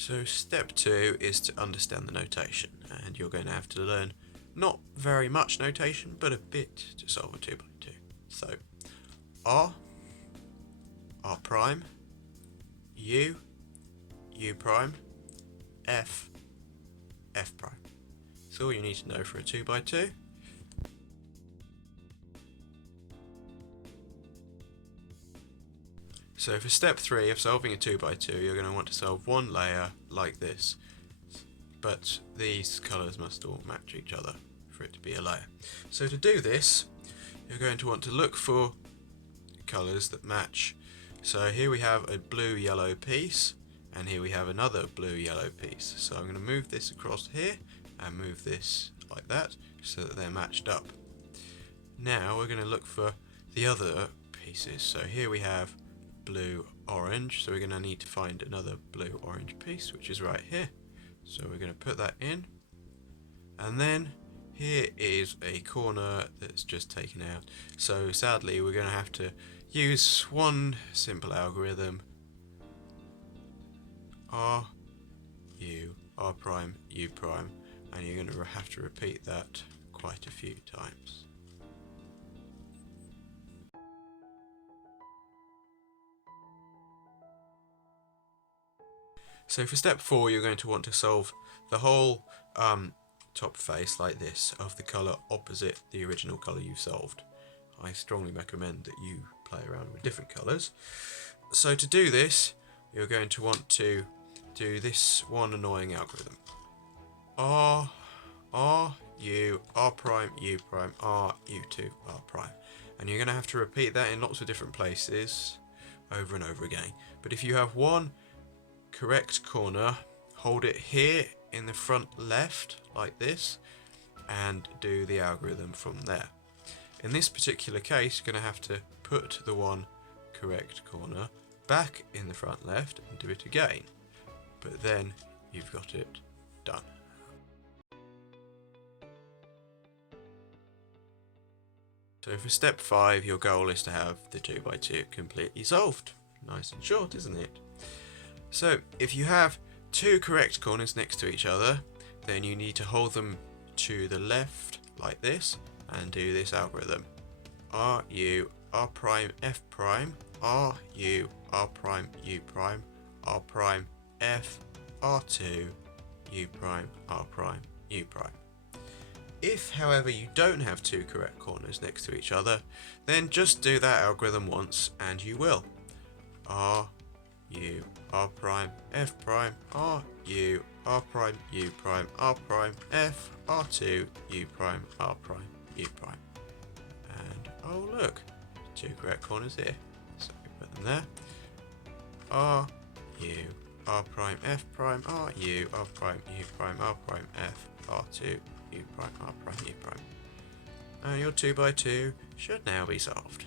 So step 2 is to understand the notation, and you're going to have to learn not very much notation, but a bit to solve a 2 by 2. So R, R prime, U, U prime, F, F prime. That's all you need to know for a 2 by 2. So for step 3 of solving a 2 by 2, you're going to want to solve one layer like this, but these colours must all match each other for it to be a layer. So to do this, you're going to want to look for colours that match. So here we have a blue-yellow piece, and here we have another blue-yellow piece. So I'm going to move this across here and move this like that so that they're matched up. Now we're going to look for the other pieces. So here we have blue orange, so we're going to need to find another blue orange piece, which is right here. So we're going to put that in, and then here is a corner that's just taken out. So sadly we're going to have to use one simple algorithm: R, U, R prime, U prime, and you're going to have to repeat that quite a few times. So for step 4, you're going to want to solve the whole top face like this of the colour opposite the original colour you've solved. I strongly recommend that you play around with different colours. So to do this, you're going to want to do this one annoying algorithm: R, R, U, R prime, U prime, R, U2, R prime. And you're going to have to repeat that in lots of different places over and over again. But if you have one correct corner, hold it here in the front left like this and do the algorithm from there. In this particular case, you're going to have to put the one correct corner back in the front left and do it again, but then you've got it done. So for step 5, your goal is to have the 2 by 2 completely solved. Nice and short, isn't it? So if you have two correct corners next to each other, then you need to hold them to the left like this and do this algorithm: R, U, R prime, F prime, R, U, R prime, U prime, R prime, F, R2, U prime, R prime, U prime. If, however, you don't have two correct corners next to each other, then just do that algorithm once and you will. R, U, R prime, F prime, R, U, R prime, U prime, R prime, F, R2, U prime, R prime, U prime. And oh look, two correct corners here. So we put them there. R, U, R prime, F prime, R, U, R prime, U prime, R prime, F, R2, U prime, R prime, U prime. And your 2 by 2 should now be solved.